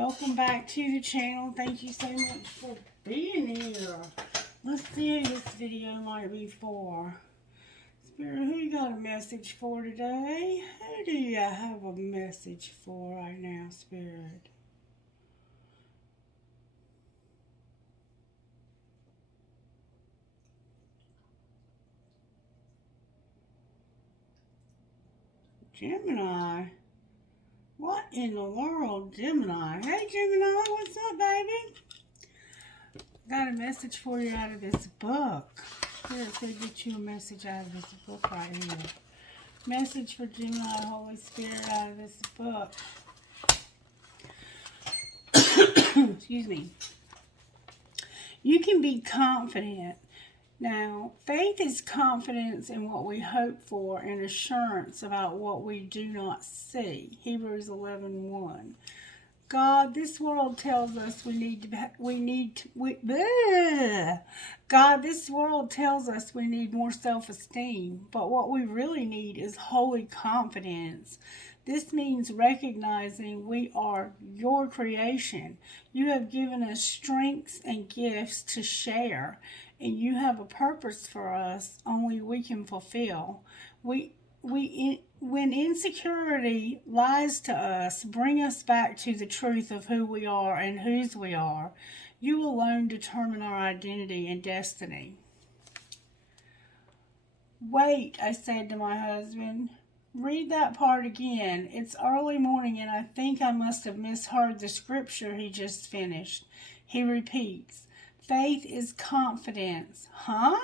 welcome back to the channel. Thank you so much for being here. Let's see who this video might be for. Spirit, who you got a message for today? Who do you have a message for right now, Spirit? Gemini. What in the world, Gemini? Hey, Gemini, what's up, baby? Got a message for you out of this book. Spirit said get you a message out of this book right here. Message for Gemini, Holy Spirit, out of this book. Excuse me. You can be confident. Now, faith is confidence in what we hope for and assurance about what we do not see. Hebrews 11:1. God, this world tells us God, this world tells us we need more self-esteem, but what we really need is holy confidence. This means recognizing we are your creation. You have given us strengths and gifts to share, and you have a purpose for us only we can fulfill. When insecurity lies to us, bring us back to the truth of who we are and whose we are. You alone determine our identity and destiny. Wait, I said to my husband. Read that part again. It's early morning and I think I must have misheard the scripture he just finished. He repeats, faith is confidence. Huh?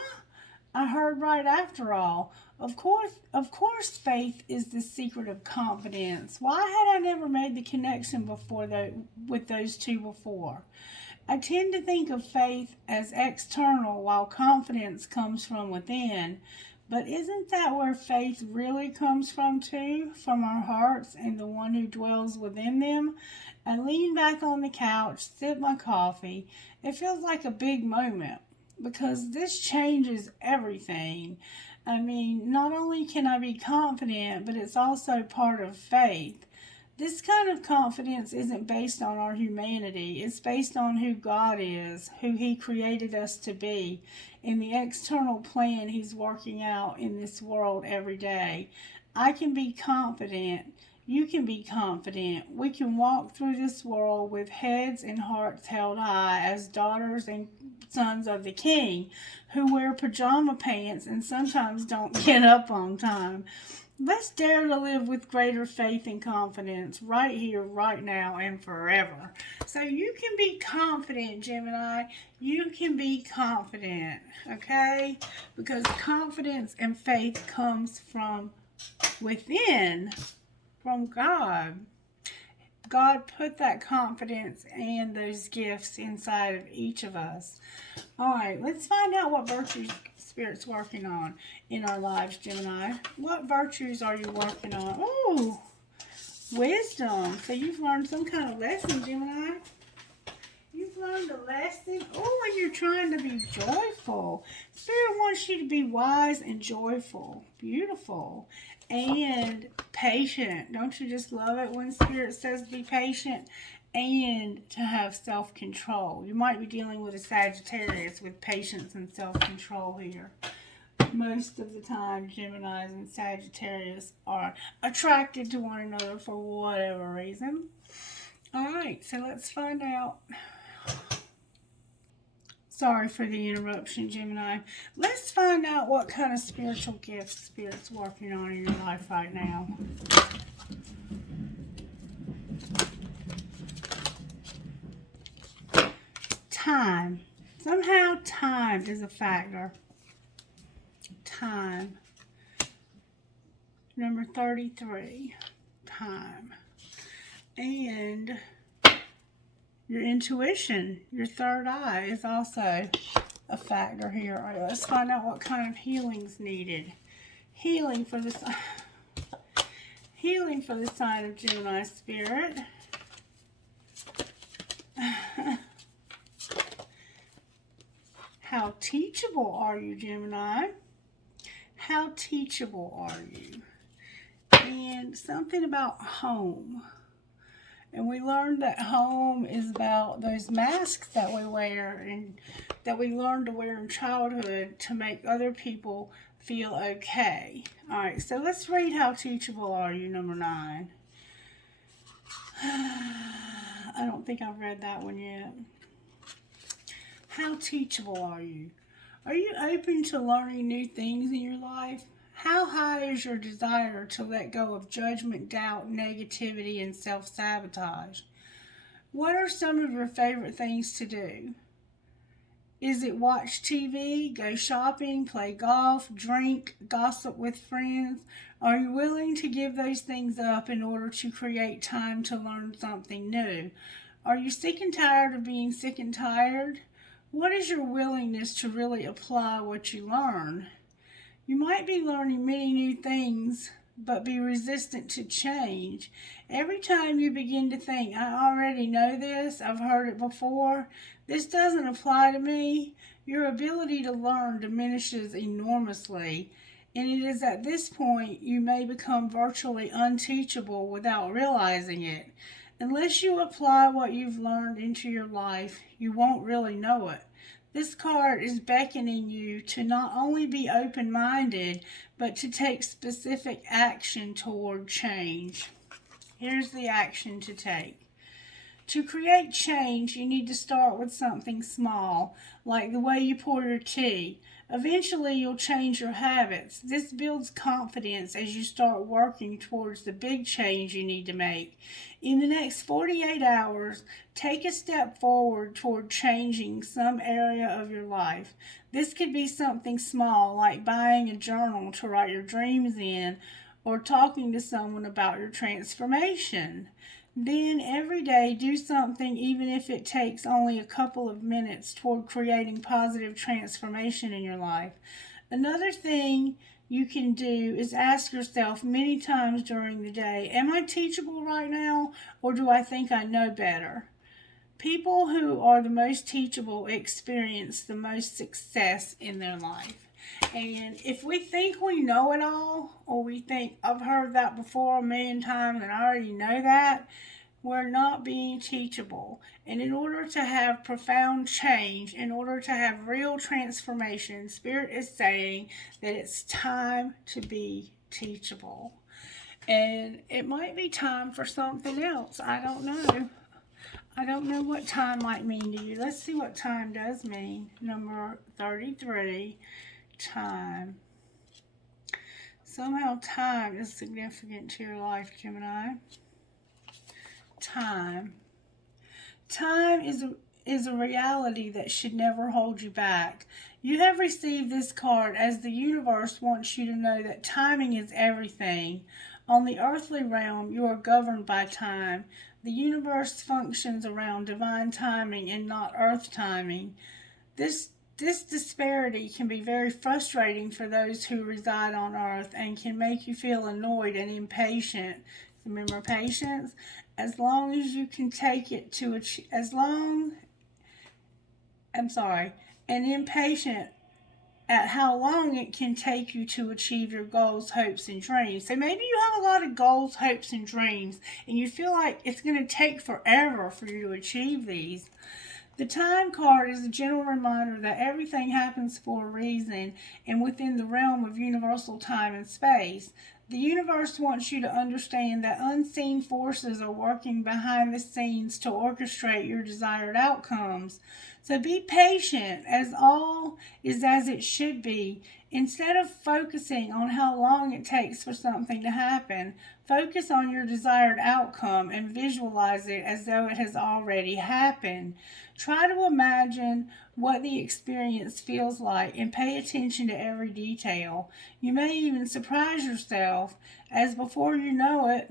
I heard right after all. Of course faith is the secret of confidence. Why had I never made the connection before with those two before? I tend to think of faith as external while confidence comes from within. But isn't that where faith really comes from too? From our hearts and the one who dwells within them? I lean back on the couch, sip my coffee. It feels like a big moment because this changes everything. I mean, not only can I be confident, but it's also part of faith. This kind of confidence isn't based on our humanity. It's based on who God is, who He created us to be, and the external plan He's working out in this world every day. I can be confident. You can be confident. We can walk through this world with heads and hearts held high as daughters and sons of the King who wear pajama pants and sometimes don't get up on time. Let's dare to live with greater faith and confidence right here, right now, and forever. So you can be confident, Gemini. You can be confident, okay? Because confidence and faith comes from within, from God. God put that confidence and those gifts inside of each of us. All right, let's find out what virtues Spirit's working on in our lives, Gemini. What virtues are you working on? Oh, wisdom. So you've learned some kind of lesson, Gemini. You've learned a lesson. Oh, and you're trying to be joyful. Spirit wants you to be wise and joyful. Beautiful. And patient. Don't you just love it when Spirit says be patient? And to have self-control. You might be dealing with a Sagittarius with patience and self-control here. Most of the time, Geminis and Sagittarius are attracted to one another for whatever reason. Alright, so let's find out. Sorry for the interruption, Gemini. Let's find out what kind of spiritual gifts Spirit's working on in your life right now. Time. Somehow time is a factor. Time. Number 33. Time. And your intuition, your third eye is also a factor here. All right, let's find out what kind of healing's needed. Healing for the sign of Gemini, Spirit. How teachable are you, Gemini? How teachable are you? And something about home. And we learned that home is about those masks that we wear and that we learned to wear in childhood to make other people feel okay. All right, so let's read How Teachable Are You, number 9. I don't think I've read that one yet. How teachable are you? Are you open to learning new things in your life? How high is your desire to let go of judgment, doubt, negativity, and self-sabotage? What are some of your favorite things to do? Is it watch TV, go shopping, play golf, drink, gossip with friends? Are you willing to give those things up in order to create time to learn something new? Are you sick and tired of being sick and tired? What is your willingness to really apply what you learn? You might be learning many new things, but be resistant to change. Every time you begin to think, I already know this, I've heard it before, this doesn't apply to me, your ability to learn diminishes enormously. And it is at this point you may become virtually unteachable without realizing it. Unless you apply what you've learned into your life, you won't really know it. This card is beckoning you to not only be open-minded, but to take specific action toward change. Here's the action to take. To create change, you need to start with something small, like the way you pour your tea. Eventually, you'll change your habits. This builds confidence as you start working towards the big change you need to make. In the next 48 hours, take a step forward toward changing some area of your life. This could be something small, like buying a journal to write your dreams in, or talking to someone about your transformation. Then every day do something, even if it takes only a couple of minutes, toward creating positive transformation in your life. Another thing you can do is ask yourself many times during the day, am I teachable right now, or do I think I know better? People who are the most teachable experience the most success in their life. And if we think we know it all, or we think, I've heard that before a million times and I already know that, we're not being teachable. And in order to have profound change, in order to have real transformation, Spirit is saying that it's time to be teachable. And it might be time for something else. I don't know. I don't know what time might mean to you. Let's see what time does mean. Number 33. Time. Somehow time is significant to your life, Gemini. Time. Time is a reality that should never hold you back. You have received this card as the universe wants you to know that timing is everything. On the earthly realm, you are governed by time. The universe functions around divine timing and not earth timing. This disparity can be very frustrating for those who reside on earth and can make you feel annoyed and impatient. Remember patience? As long as you can take it to achieve, and impatient at how long it can take you to achieve your goals, hopes, and dreams. So maybe you have a lot of goals, hopes, and dreams, and you feel like it's going to take forever for you to achieve these. The time card is a gentle reminder that everything happens for a reason and within the realm of universal time and space. The universe wants you to understand that unseen forces are working behind the scenes to orchestrate your desired outcomes. So be patient, as all is as it should be. Instead of focusing on how long it takes for something to happen, focus on your desired outcome and visualize it as though it has already happened. Try to imagine what the experience feels like and pay attention to every detail. You may even surprise yourself, as before you know it,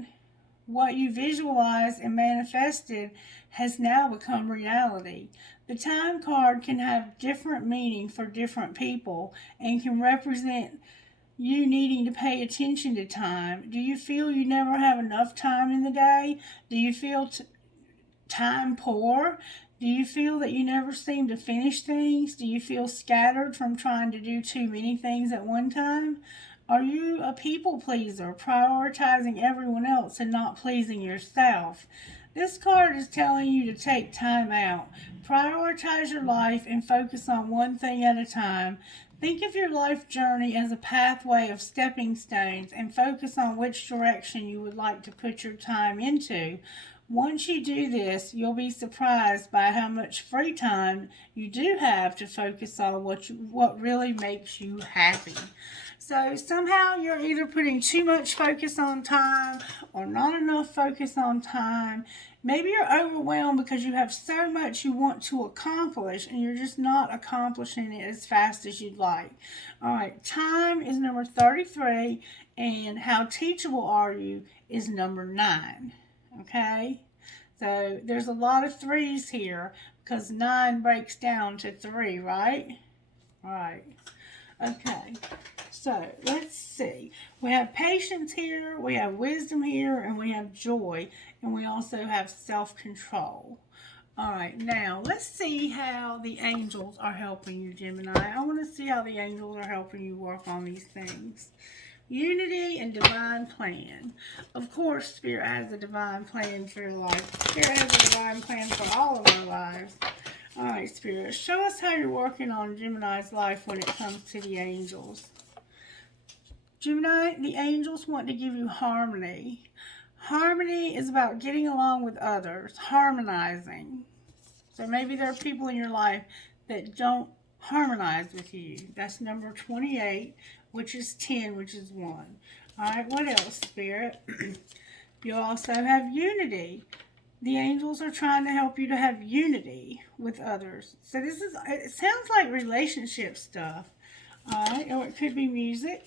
what you visualized and manifested has now become reality. The time card can have different meaning for different people and can represent you needing to pay attention to time. Do you feel you never have enough time in the day? Do you feel time poor? Do you feel that you never seem to finish things? Do you feel scattered from trying to do too many things at one time? Are you a people pleaser, prioritizing everyone else and not pleasing yourself? This card is telling you to take time out. Prioritize your life and focus on one thing at a time. Think of your life journey as a pathway of stepping stones and focus on which direction you would like to put your time into. Once you do this, you'll be surprised by how much free time you do have to focus on what really makes you happy. So somehow you're either putting too much focus on time or not enough focus on time. Maybe you're overwhelmed because you have so much you want to accomplish and you're just not accomplishing it as fast as you'd like. All right, time is number 33, and how teachable are you is number 9. Okay? So there's a lot of 3s here because 9 breaks down to 3, right? All right. Okay, so let's see. We have patience here, we have wisdom here, and we have joy, and we also have self-control. All right, now let's see how the angels are helping you, Gemini. I want to see how the angels are helping you work on these things. Unity and divine plan. Of course, Spirit has a divine plan for your life. Spirit has a divine plan for all of our lives. All right, Spirit, show us how you're working on Gemini's life when it comes to the angels. Gemini, the angels want to give you harmony. Harmony is about getting along with others, harmonizing. So maybe there are people in your life that don't harmonize with you. That's number 28, which is 10, which is 1. All right, what else, Spirit? You also have unity. The angels are trying to help you to have unity with others. So it sounds like relationship stuff. All right, or it could be music.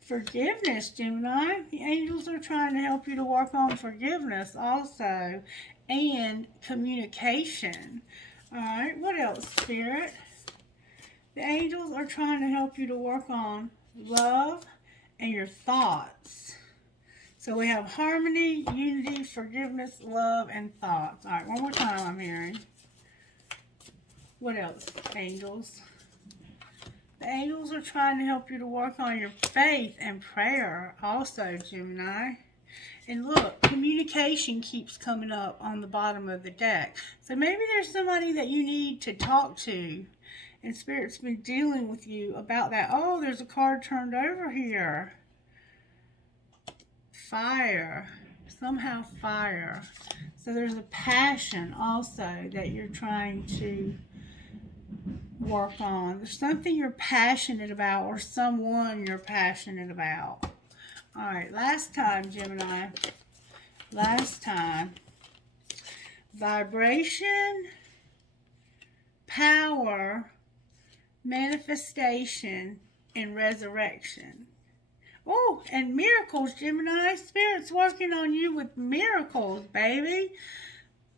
Forgiveness, Gemini. The angels are trying to help you to work on forgiveness also. And communication. All right, what else, Spirit? The angels are trying to help you to work on love and your thoughts. So we have harmony, unity, forgiveness, love, and thoughts. All right, one more time I'm hearing. What else, angels? The angels are trying to help you to work on your faith and prayer also, Gemini. And look, communication keeps coming up on the bottom of the deck. So maybe there's somebody that you need to talk to. And Spirit's been dealing with you about that. Oh, there's a card turned over here. Fire. Somehow fire. So there's a passion also that you're trying to work on. There's something you're passionate about or someone you're passionate about. All right, last time, Gemini. Last time. Vibration, power, manifestation, and resurrection. Oh, and miracles, Gemini. Spirit's working on you with miracles, baby.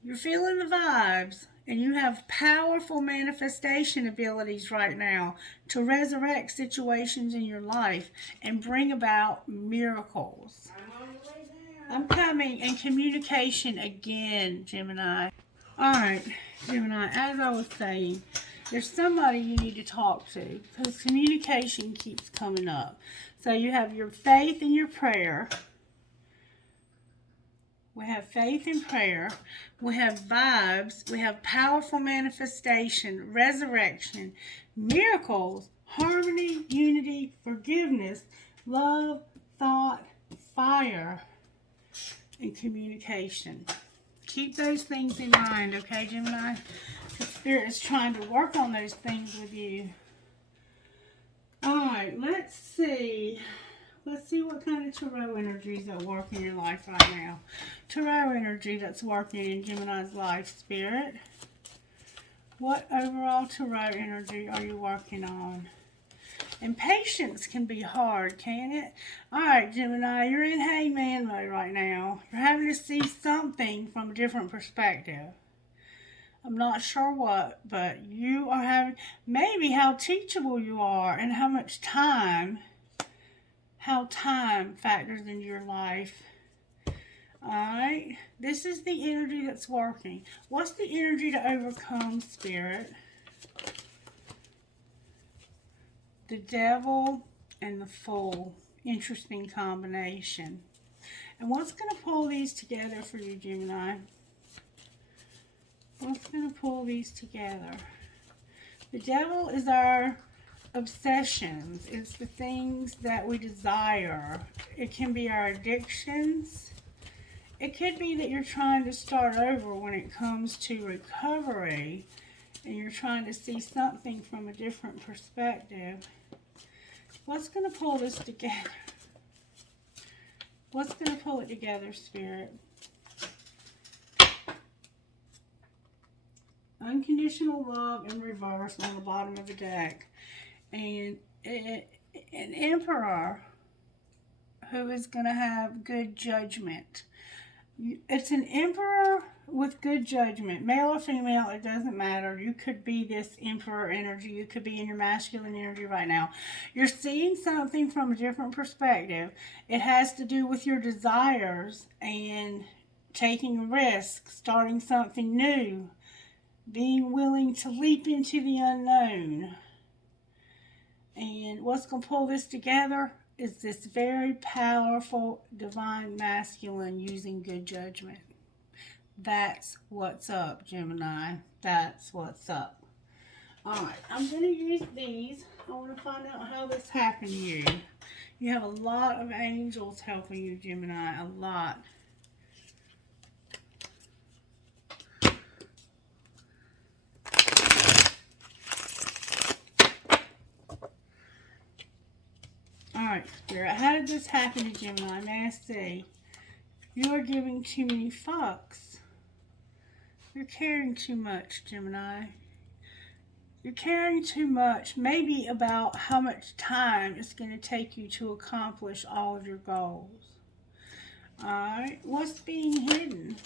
You're feeling the vibes. And you have powerful manifestation abilities right now to resurrect situations in your life and bring about miracles. I'm on the way now. I'm coming. And communication again, Gemini. All right, Gemini, as I was saying, there's somebody you need to talk to because communication keeps coming up. So you have your faith and your prayer. We have faith and prayer. We have vibes. We have powerful manifestation, resurrection, miracles, harmony, unity, forgiveness, love, thought, fire, and communication. Keep those things in mind, okay, Gemini? The Spirit is trying to work on those things with you. All right, let's see. Let's see what kind of tarot energies that work in your life right now. Tarot energy that's working in Gemini's life, Spirit. What overall tarot energy are you working on? And patience can be hard, can't it? All right, Gemini, you're in hangman mode right now. You're having to see something from a different perspective. I'm not sure what, but you are having, maybe how teachable you are and how much time, how time factors into your life. Alright, this is the energy that's working. What's the energy to overcome, Spirit? The Devil and the Fool. Interesting combination. And what's going to pull these together for you, Gemini? What's going to pull these together? The devil is our obsessions. It's the things that we desire. It can be our addictions. It could be that you're trying to start over when it comes to recovery, and you're trying to see something from a different perspective. What's going to pull this together? What's going to pull it together, Spirit? Unconditional love in reverse on the bottom of the deck. And an Emperor who is going to have good judgment. It's an Emperor with good judgment. Male or female, it doesn't matter. You could be this Emperor energy. You could be in your masculine energy right now. You're seeing something from a different perspective. It has to do with your desires and taking risks, starting something new, being willing to leap into the unknown. And what's going to pull this together is this very powerful divine masculine using good judgment. That's what's up, Gemini. That's what's up. Alright, I'm going to use these. I want to find out how this happened to you. You have a lot of angels helping you, Gemini. A lot. Alright, Spirit. How did this happen to Gemini? May I see? You are giving too many fucks. You're caring too much, Gemini. You're caring too much, maybe about how much time it's going to take you to accomplish all of your goals. Alright, what's being hidden?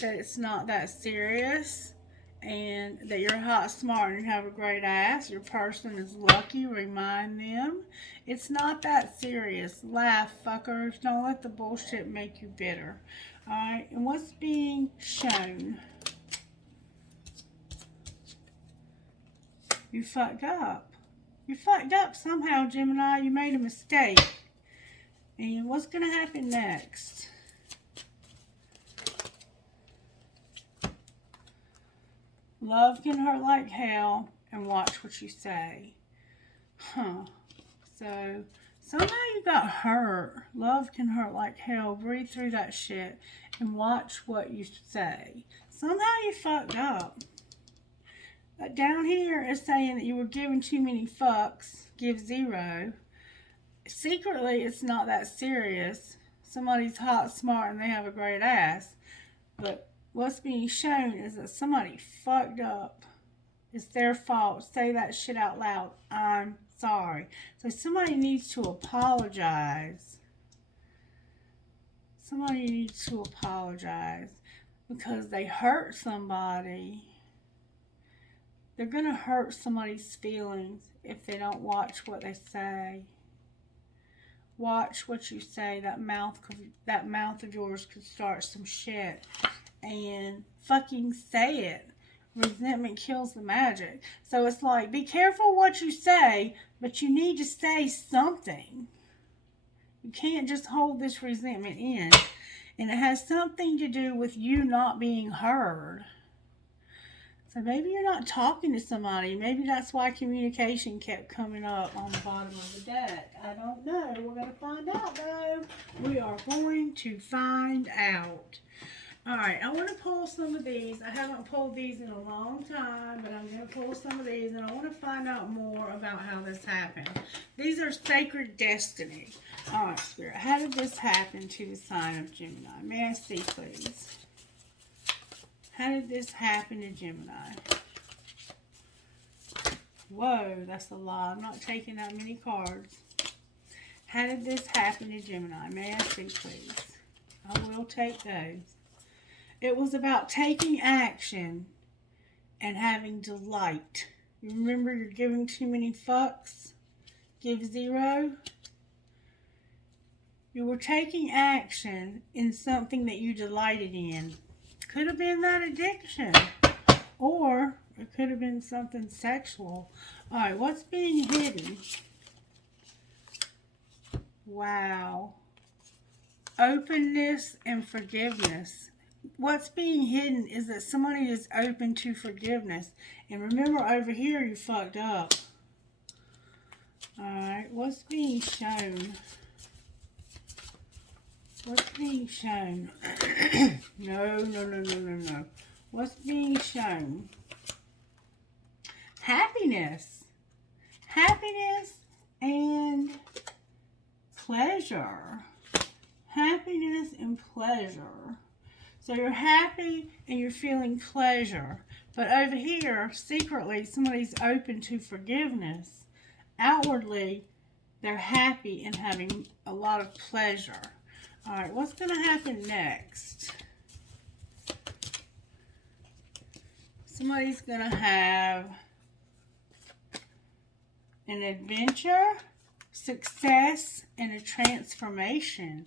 That it's not that serious, and that you're hot, smart, and you have a great ass. Your person is lucky. Remind them. It's not that serious. Laugh, fuckers. Don't let the bullshit make you bitter. Alright, and what's being shown? You fucked up. You fucked up somehow, Gemini. You made a mistake. And what's going to happen next? Love can hurt like hell, and watch what you say. So, somehow you got hurt. Love can hurt like hell. Breathe through that shit and watch what you say. Somehow you fucked up. But down here is saying that you were giving too many fucks. Give 0. Secretly, it's not that serious. Somebody's hot, smart, and they have a great ass. But what's being shown is that somebody fucked up. It's their fault. Say that shit out loud. I'm sorry. So somebody needs to apologize. Somebody needs to apologize because they hurt somebody. They're going to hurt somebody's feelings if they don't watch what they say. Watch what you say. That mouth of yours could start some shit. And fucking say it. Resentment kills the magic. So it's like, be careful what you say, but you need to say something. You can't just hold this resentment in. And it has something to do with you not being heard. So maybe you're not talking to somebody. Maybe that's why communication kept coming up on the bottom of the deck. I don't know. We're going to find out, though. We are going to find out. Alright, I want to pull some of these. I haven't pulled these in a long time, but I'm going to pull some of these, and I want to find out more about how this happened. These are sacred destiny. Alright, Spirit, how did this happen to the sign of Gemini? May I see, please? How did this happen to Gemini? Whoa, that's a lot. I'm not taking that many cards. How did this happen to Gemini? May I see, please? I will take those. It was about taking action and having delight. You remember you're giving too many fucks? Give 0. You were taking action in something that you delighted in. Could have been that addiction. Or it could have been something sexual. Alright, what's being hidden? Wow. Openness and forgiveness. What's being hidden is that somebody is open to forgiveness. And remember, over here you fucked up. Alright, what's being shown? What's being shown? No. What's being shown? Happiness. Happiness and pleasure. Happiness and pleasure. So you're happy and you're feeling pleasure. But over here, secretly, somebody's open to forgiveness. Outwardly, they're happy and having a lot of pleasure. Alright, what's going to happen next? Somebody's going to have an adventure, success, and a transformation.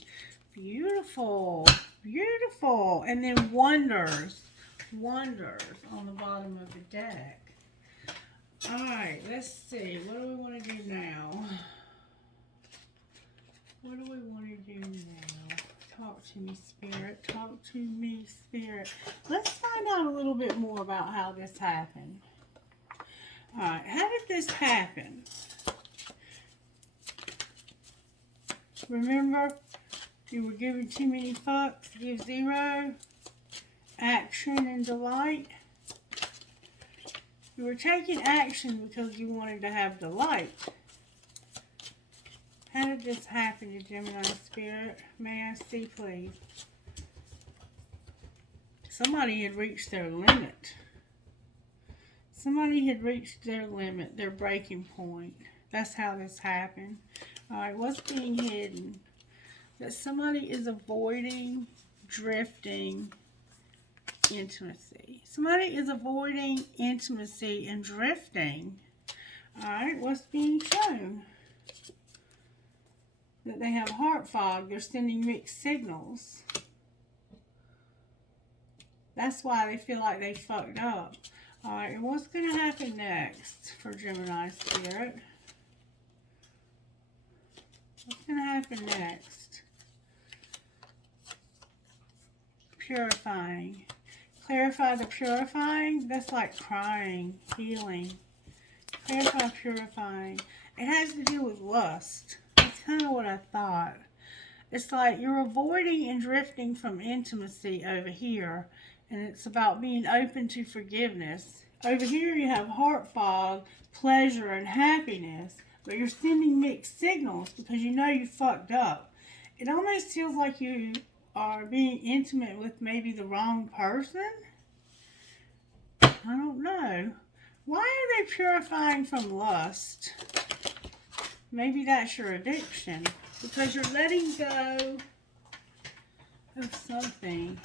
Beautiful. Beautiful. And then wonders. Wonders on the bottom of the deck. Alright, let's see. What do we want to do now? What do we want to do now? Talk to me, Spirit. Talk to me, Spirit. Let's find out a little bit more about how this happened. Alright, how did this happen? Remember, you were given too many fucks, give 0. Action and delight. You were taking action because you wanted to have delight. How did this happen to Gemini Spirit? May I see, please? Somebody had reached their limit. Somebody had reached their limit, their breaking point. That's how this happened. Alright, what's being hidden? That somebody is avoiding, drifting, intimacy. Somebody is avoiding intimacy and drifting. Alright, what's being shown? That they have heart fog. They're sending mixed signals. That's why they feel like they fucked up. Alright, and what's going to happen next for Gemini Spirit? What's going to happen next? Purifying. Clarify the purifying. That's like crying, healing. Clarify purifying. It has to do with lust. That's kind of what I thought. It's like you're avoiding and drifting from intimacy over here. And it's about being open to forgiveness. Over here you have heart fog, pleasure, and happiness. But you're sending mixed signals because you know you fucked up. It almost feels like you are being intimate with maybe the wrong person. I don't know. Why are they purifying from lust? Maybe that's your addiction. Because you're letting go of something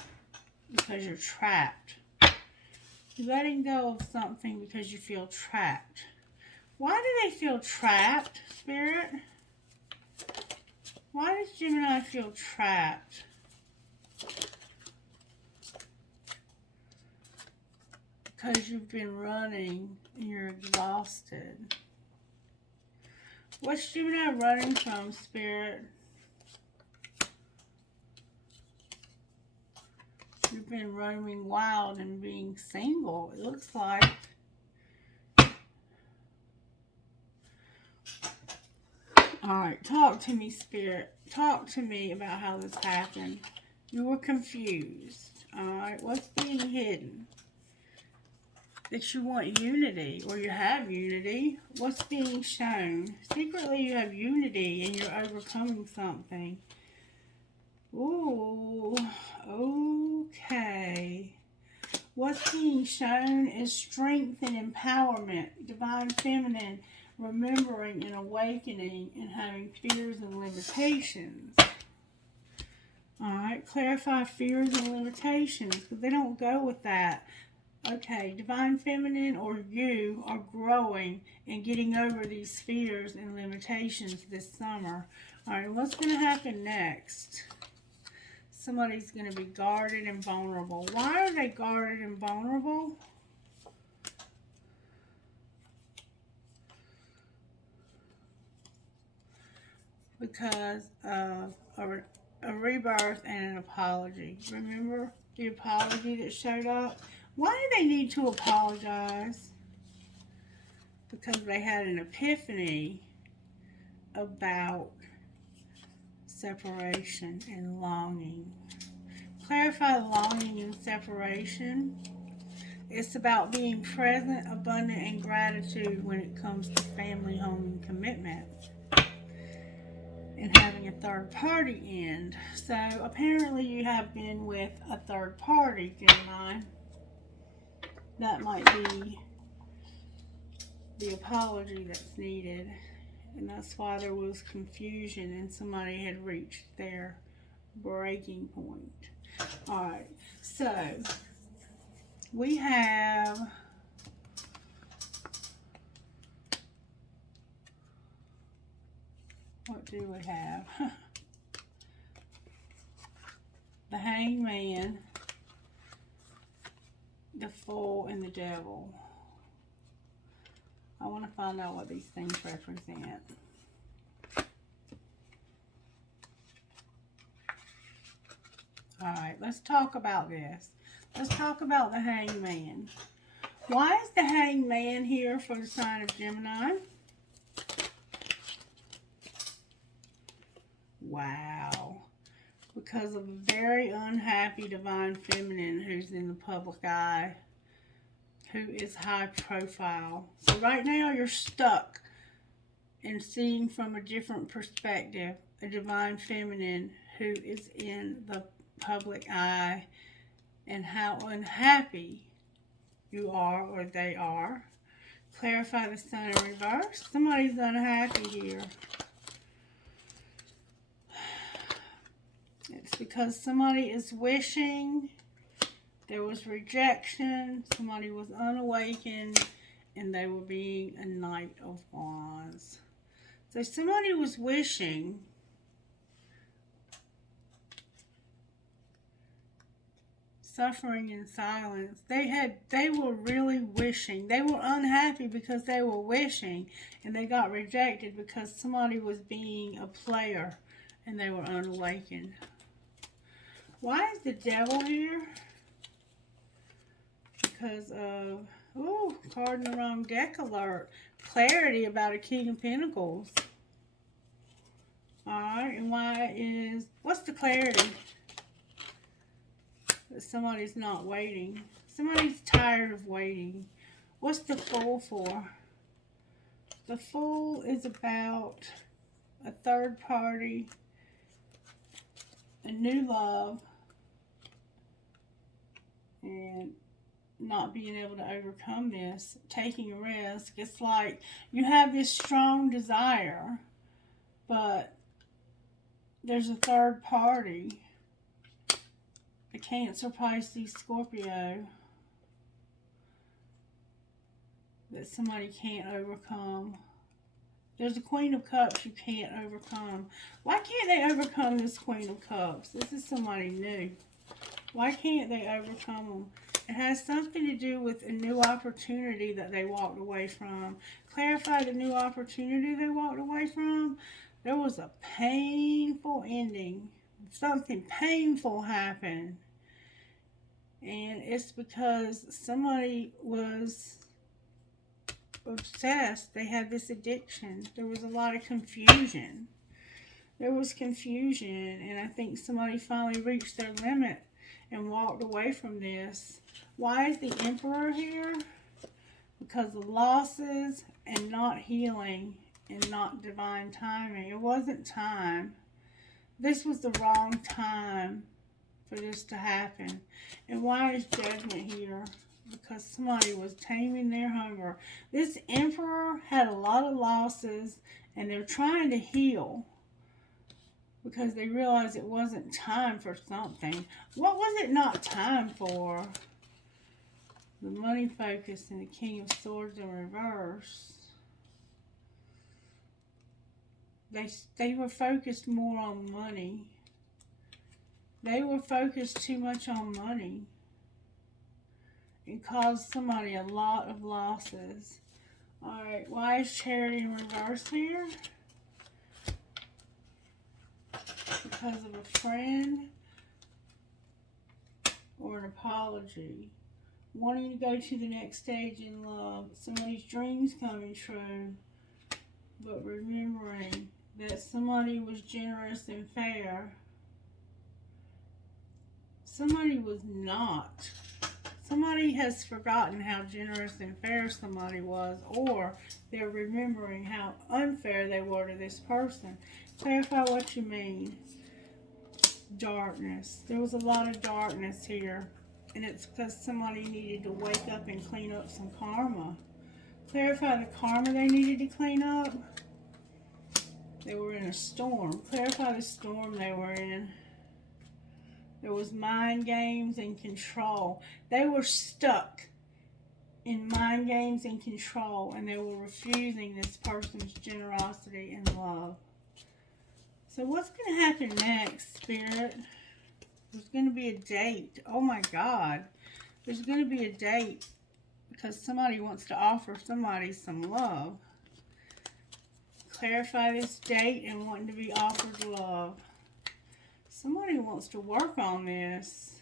because you're trapped. You're letting go of something because you feel trapped. Why do they feel trapped, Spirit? Why does Gemini feel trapped? Because you've been running and you're exhausted. What's Gemini running from, Spirit? You've been running wild and being single, it looks like. Alright, talk to me, Spirit. Talk to me about how this happened. You were confused. Alright, what's being hidden? That you want unity, or you have unity. What's being shown? Secretly you have unity and you're overcoming something. Ooh, okay. What's being shown is strength and empowerment, divine feminine, remembering and awakening and having fears and limitations. Alright, clarify fears and limitations because they don't go with that. Okay, divine feminine or you are growing and getting over these fears and limitations this summer. Alright, what's going to happen next? Somebody's going to be guarded and vulnerable. Why are they guarded and vulnerable? because of a rebirth and an apology. Remember the apology that showed up? Why do they need to apologize? Because they had an epiphany about separation and longing. Clarify longing and separation. It's about being present, abundant, and gratitude when it comes to family, home, and commitment. And having a third party end. So apparently you have been with a third party, Gemini. That might be the apology that's needed. And that's why there was confusion and somebody had reached their breaking point. Alright, so we have what do we have? The Hangman, the Fool, and the Devil. I want to find out what these things represent. Alright, let's talk about this. Let's talk about the Hangman. Why is the Hangman here for the sign of Gemini? Wow. Because of a very unhappy divine feminine who's in the public eye, who is high profile. So right now you're stuck in seeing from a different perspective a divine feminine who is in the public eye and how unhappy you are or they are. Clarify the sun in reverse. Somebody's unhappy here. It's because somebody is wishing, there was rejection, somebody was unawakened, and they were being a Knight of Wands. So somebody was wishing, suffering in silence. They were really wishing. They were unhappy because they were wishing, and they got rejected because somebody was being a player and they were unawakened. Why is the Devil here? Because of, ooh, card in the wrong deck alert. Clarity about a King of Pentacles. Alright, and why is, what's the clarity? That somebody's not waiting. Somebody's tired of waiting. What's the Fool for? The Fool is about a third party, a new love, and not being able to overcome this, taking a risk. It's like you have this strong desire, but there's a third party, a Cancer, Pisces, Scorpio, that somebody can't overcome. There's a Queen of Cups you can't overcome. Why can't they overcome this Queen of Cups? This is somebody new. Why can't they overcome them? It has something to do with a new opportunity that they walked away from. Clarify the new opportunity they walked away from. There was a painful ending. Something painful happened. And it's because somebody was obsessed. They had this addiction. There was a lot of confusion. There was confusion, and I think somebody finally reached their limit and walked away from this. Why is the Emperor here? Because of losses and not healing and not divine timing. It wasn't time. This was the wrong time for this to happen. And why is Judgment here? Because somebody was taming their hunger. This Emperor had a lot of losses, and they're trying to heal because they realized it wasn't time for something. What was it not time for? The money focus and the King of Swords in reverse. They were focused more on money. They were focused too much on money. It caused somebody a lot of losses. Alright, why is Charity in reverse here? because of a friend or an apology. Wanting to go to the next stage in love. Somebody's dreams coming true. But remembering that somebody was generous and fair. Somebody was not. Somebody has forgotten how generous and fair somebody was, or they're remembering how unfair they were to this person. Clarify what you mean. Darkness. There was a lot of darkness here, and it's because somebody needed to wake up and clean up some karma. Clarify the karma they needed to clean up. They were in a storm. Clarify the storm they were in. There was mind games and control. They were stuck in mind games and control, and they were refusing this person's generosity and love. So what's going to happen next, Spirit? There's going to be a date. Oh my God. There's going to be a date because somebody wants to offer somebody some love. Clarify this date and wanting to be offered love. Somebody wants to work on this.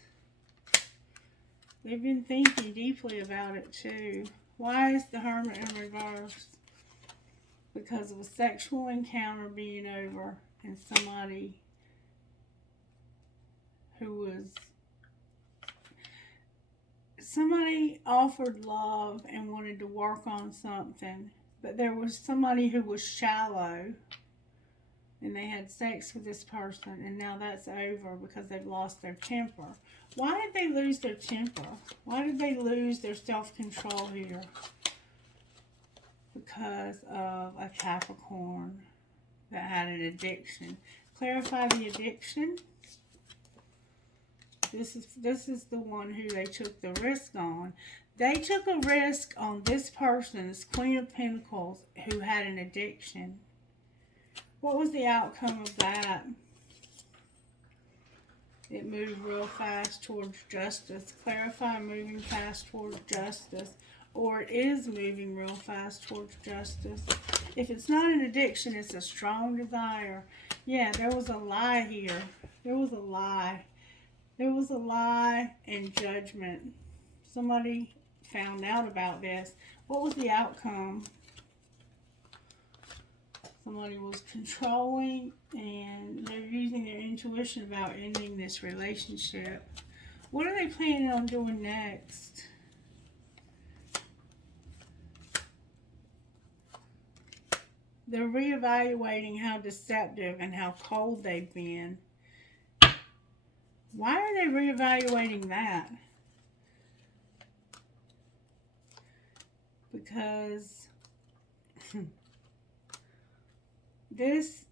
They've been thinking deeply about it too. Why is the Hermit in reverse? Because of a sexual encounter being over and somebody somebody offered love and wanted to work on something, but there was somebody who was shallow. And they had sex with this person, and now that's over because they've lost their temper. Why did they lose their temper? Why did they lose their self-control here? Because of a Capricorn that had an addiction. Clarify the addiction. This is the one who they took the risk on. They took a risk on this person, this Queen of Pentacles, who had an addiction. What was the outcome of that? It moved real fast towards justice. Clarify moving fast towards justice. Or it is moving real fast towards justice. If it's not an addiction, it's a strong desire. Yeah, there was a lie here. There was a lie. There was a lie and judgment. Somebody found out about this. What was the outcome? Somebody was controlling, and they're using their intuition about ending this relationship. What are they planning on doing next? They're reevaluating how deceptive and how cold they've been. Why are they reevaluating that? Because this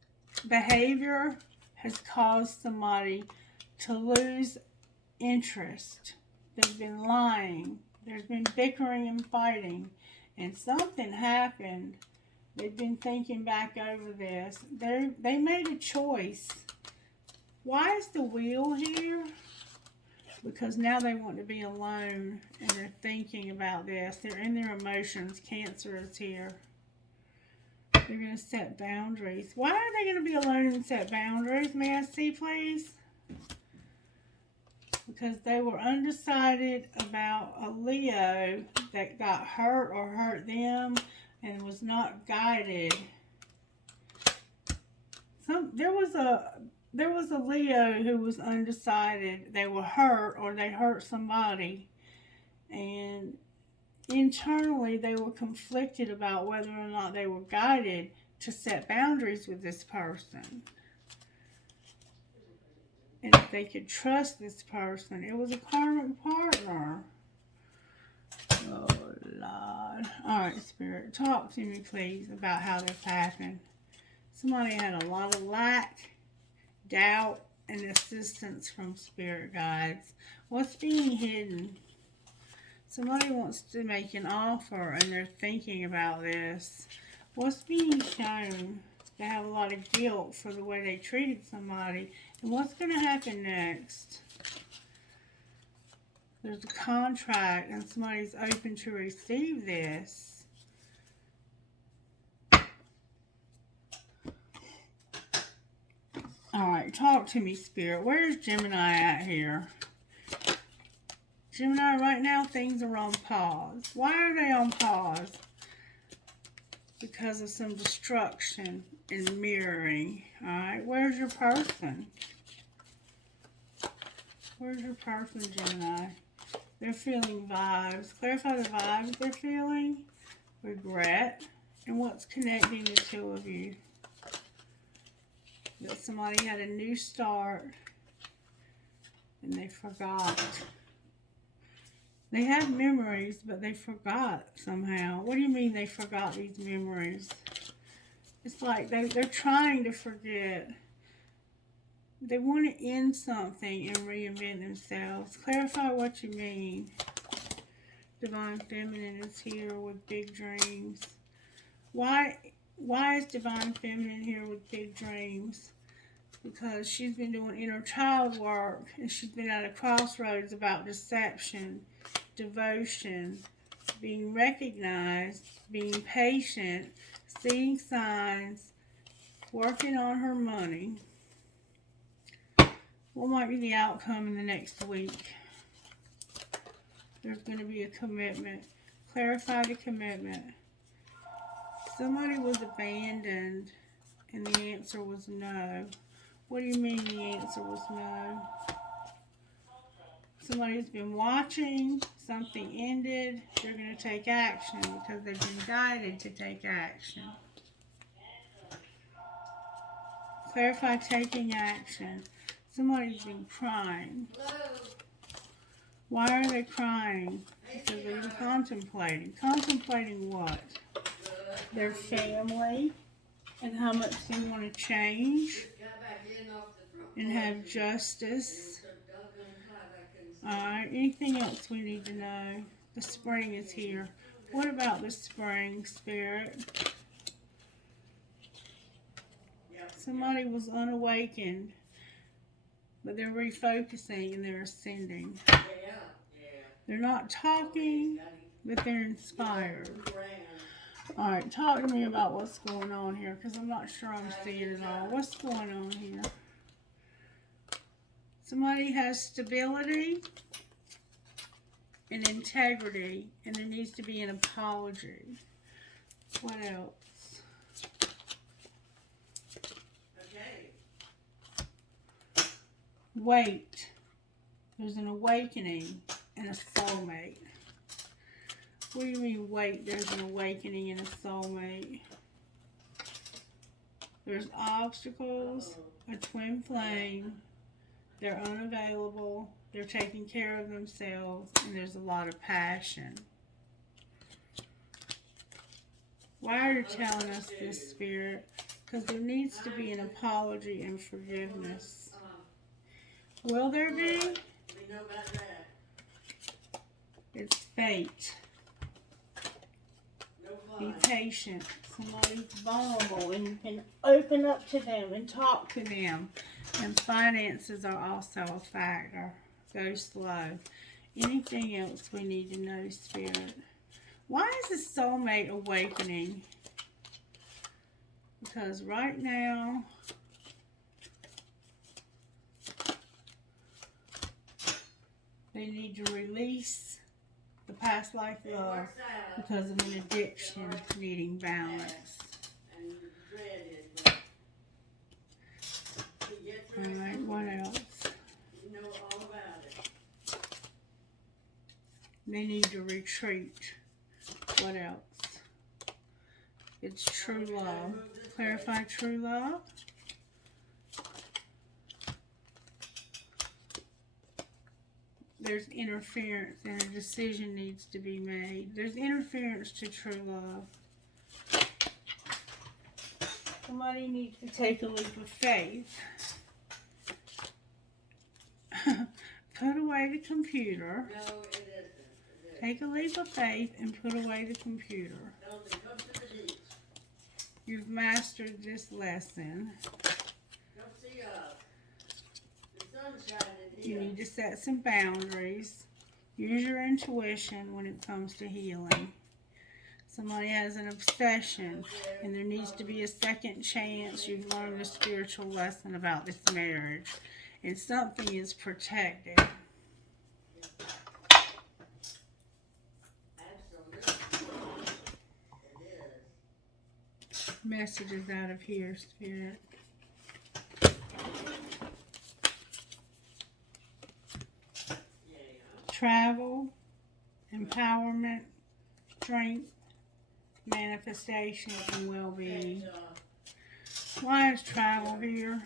behavior has caused somebody to lose interest. They've been lying. There's been bickering and fighting. And something happened. They've been thinking back over this. They made a choice. Why is the Wheel here? Because now they want to be alone. And they're thinking about this. They're in their emotions. Cancer is here. They're going to set boundaries. Why are they going to be alone and set boundaries? May I see, please? Because they were undecided about a Leo that got hurt or hurt them and was not guided. There was a Leo who was undecided. They were hurt or they hurt somebody. And internally, they were conflicted about whether or not they were guided to set boundaries with this person. And if they could trust this person. It was a karmic partner. Oh, Lord. Alright, Spirit, talk to me, please, about how this happened. Somebody had a lot of lack, doubt, and assistance from Spirit guides. What's being hidden? Somebody wants to make an offer and they're thinking about this. What's being shown? They have a lot of guilt for the way they treated somebody. And what's going to happen next? There's a contract and somebody's open to receive this. Alright, talk to me, Spirit. Where's Gemini at here? Gemini, right now things are on pause. Why are they on pause? Because of some destruction and mirroring. Alright, where's your person? Where's your person, Gemini? They're feeling vibes. Clarify the vibes they're feeling. Regret. And what's connecting the two of you? That somebody had a new start and they forgot. They have memories, but they forgot somehow. What do you mean they forgot these memories? It's like they're trying to forget. They want to end something and reinvent themselves. Clarify what you mean. Divine Feminine is here with big dreams. Why is Divine Feminine here with big dreams? Because she's been doing inner child work and she's been at a crossroads about deception, devotion, being recognized, being patient, seeing signs, working on her money. What might be the outcome in the next week? There's going to be a commitment. Clarify the commitment. Somebody was abandoned and the answer was no. What do you mean the answer was no? Somebody's been watching, something ended, they're going to take action because they've been guided to take action. Clarify taking action. Somebody's been crying. Why are they crying? Because they've been contemplating. Contemplating what? Their family and how much they want to change and have justice. Alright, anything else we need to know? The spring is here. What about the spring, Spirit? Somebody was unawakened, but they're refocusing and they're ascending. They're not talking, but they're inspired. Alright, talk to me about what's going on here, because I'm not sure I'm seeing it all. What's going on here? Somebody has stability and integrity, and there needs to be an apology. What else? Wait. There's an awakening and a soulmate. What do you mean, wait, there's an awakening and a soulmate? There's obstacles, a twin flame, they're unavailable, they're taking care of themselves, and there's a lot of passion. Why are you telling us this, Spirit? Because there needs to be an apology and forgiveness. Will there be? It's fate. Be patient. Somebody's vulnerable and you can open up to them and talk to them. And finances are also a factor. Go slow. Anything else we need to know, Spirit? Why is the soulmate awakening? Because right now, they need to release the past life love because of an addiction needing balance. Alright, what else? They need to retreat. What else? It's true love. Clarify true love. There's interference and a decision needs to be made. There's interference to true love. Somebody needs to take a leap of faith. Put away the computer. No, it isn't. Take a leap of faith and put away the computer. You've mastered this lesson. You need to set some boundaries. Use your intuition when it comes to healing. Somebody has an obsession, and there needs to be a second chance. You've learned a spiritual lesson about this marriage, and something is protected. Messages out of here, Spirit. Travel, empowerment, strength, manifestation, and well-being. Why is travel here?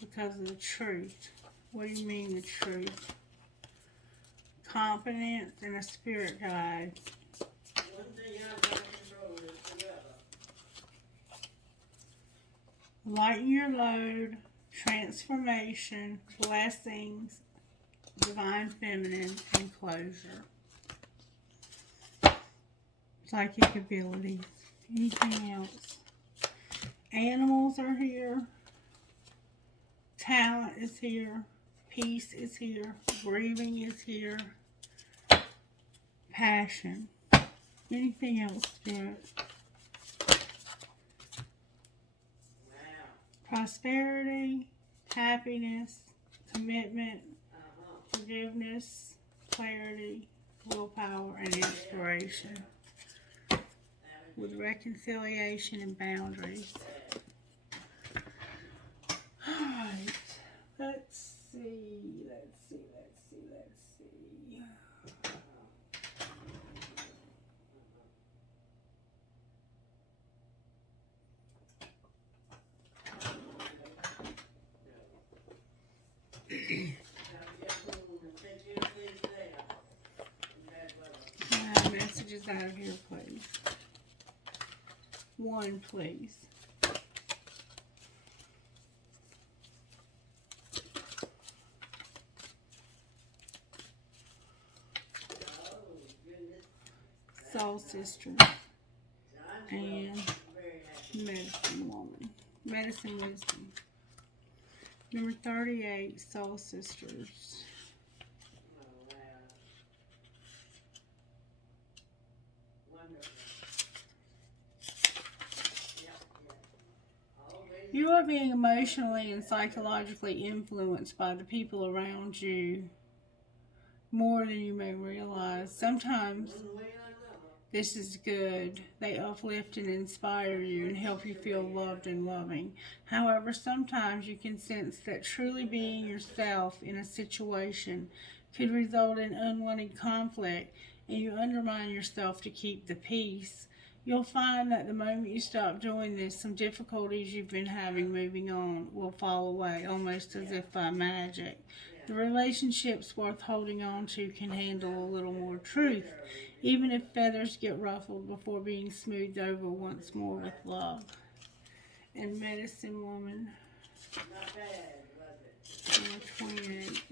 Because of the truth. What do you mean the truth? Confidence and a spirit guide. Lighten your load, transformation, blessings, divine feminine, and closure. Psychic abilities. Anything else? Animals are here. Talent is here. Peace is here. Grieving is here. Passion. Anything else, Spirit? Prosperity, happiness, commitment, forgiveness, clarity, willpower, and inspiration. With reconciliation and boundaries. Alright, let's see. Messages out of here, please. One, please. Soul Sister and Medicine Woman. Medicine Wisdom. Number 38, Soul Sisters. You are being emotionally and psychologically influenced by the people around you more than you may realize. Sometimes this is good. They uplift and inspire you and help you feel loved and loving. However, sometimes you can sense that truly being yourself in a situation could result in unwanted conflict, and you undermine yourself to keep the peace. You'll find that the moment you stop doing this, some difficulties you've been having moving on will fall away, almost as if by magic. The relationships worth holding on to can handle a little more truth, even if feathers get ruffled before being smoothed over once more with love. And Medicine Woman, number 28.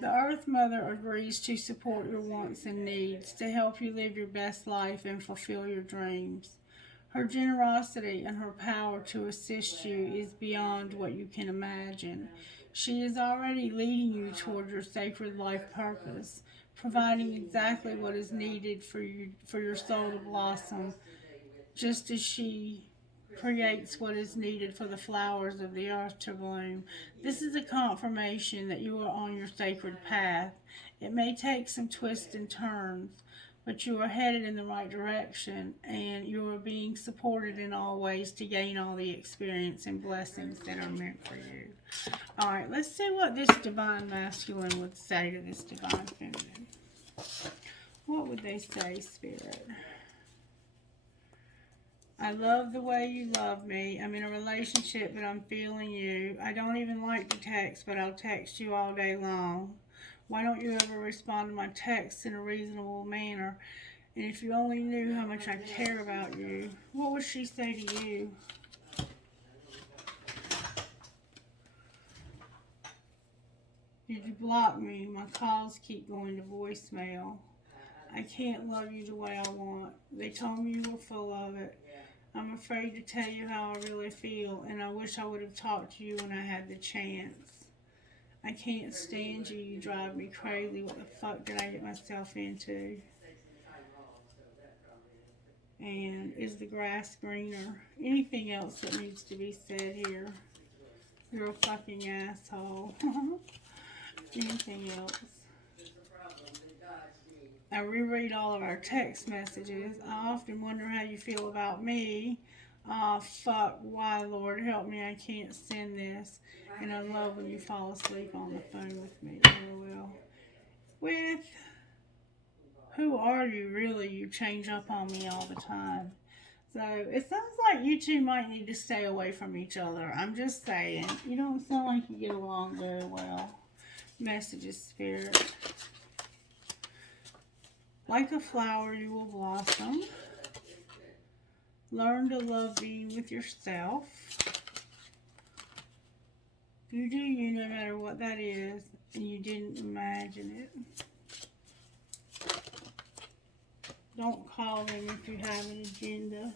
The Earth Mother agrees to support your wants and needs, to help you live your best life and fulfill your dreams. Her generosity and her power to assist you is beyond what you can imagine. She is already leading you toward your sacred life purpose, providing exactly what is needed for your soul to blossom, just as she creates what is needed for the flowers of the earth to bloom. This is a confirmation that you are on your sacred path. It may take some twists and turns, but you are headed in the right direction, and you are being supported in all ways to gain all the experience and blessings that are meant for you. Alright, let's see what this Divine Masculine would say to this Divine Feminine. What would they say, Spirit? I love the way you love me. I'm in a relationship, but I'm feeling you. I don't even like to text, but I'll text you all day long. Why don't you ever respond to my texts in a reasonable manner? And if you only knew how much I care about you. What would she say to you? Did you block me? My calls keep going to voicemail. I can't love you the way I want. They told me you were full of it. I'm afraid to tell you how I really feel, and I wish I would have talked to you when I had the chance. I can't stand you. You drive me crazy. What the fuck did I get myself into? And is the grass greener? Anything else that needs to be said here? You're a fucking asshole. Anything else? I reread all of our text messages. I often wonder how you feel about me. Ah, fuck. Why, Lord, help me. I can't send this. And I love when you fall asleep on the phone with me. LOL. With who are you, really? You change up on me all the time. So, it sounds like you two might need to stay away from each other. I'm just saying. You don't sound like you get along very well. Messages, Spirit. Like a flower, you will blossom. Learn to love being with yourself. You do you no matter what that is, and you didn't imagine it. Don't call them if you have an agenda.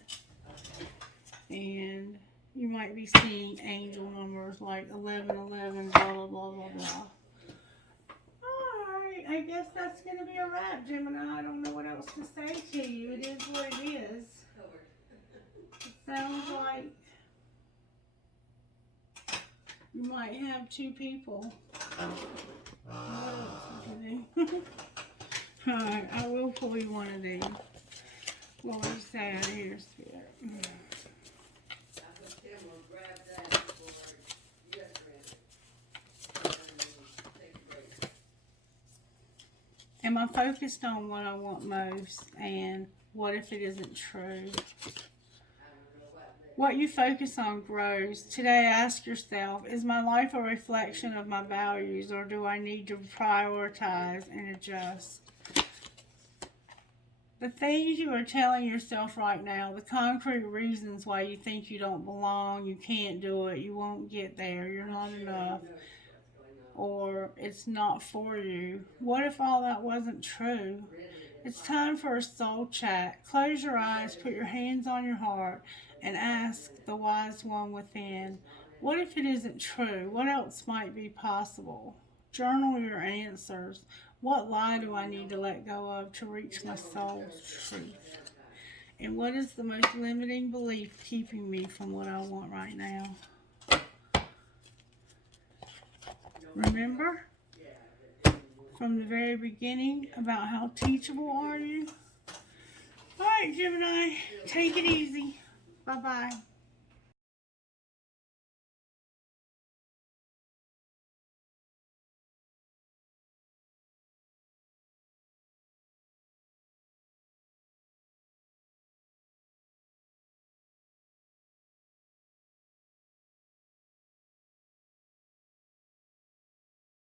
And you might be seeing angel numbers like 1111, blah, blah, blah, blah, blah. Alright, I guess that's going to be a wrap, Gemini. I don't know what else to say to you. It is what it is. It sounds like you might have two people. Alright, I will pull you one of these. What would you say out of here, Spirit? Am I focused on what I want most? And what if it isn't true? What you focus on grows. Today, ask yourself, is my life a reflection of my values, or do I need to prioritize and adjust? The things you are telling yourself right now, the concrete reasons why you think you don't belong, you can't do it, you won't get there, you're not enough, or it's not for you. What if all that wasn't true? It's time for a soul chat. Close your eyes, put your hands on your heart, and ask the wise one within, what if it isn't true? What else might be possible? Journal your answers. What lie do I need to let go of to reach my soul's truth? And what is the most limiting belief keeping me from what I want right now? Remember from the very beginning about how teachable are you? All right, Gemini, take it easy. Bye-bye.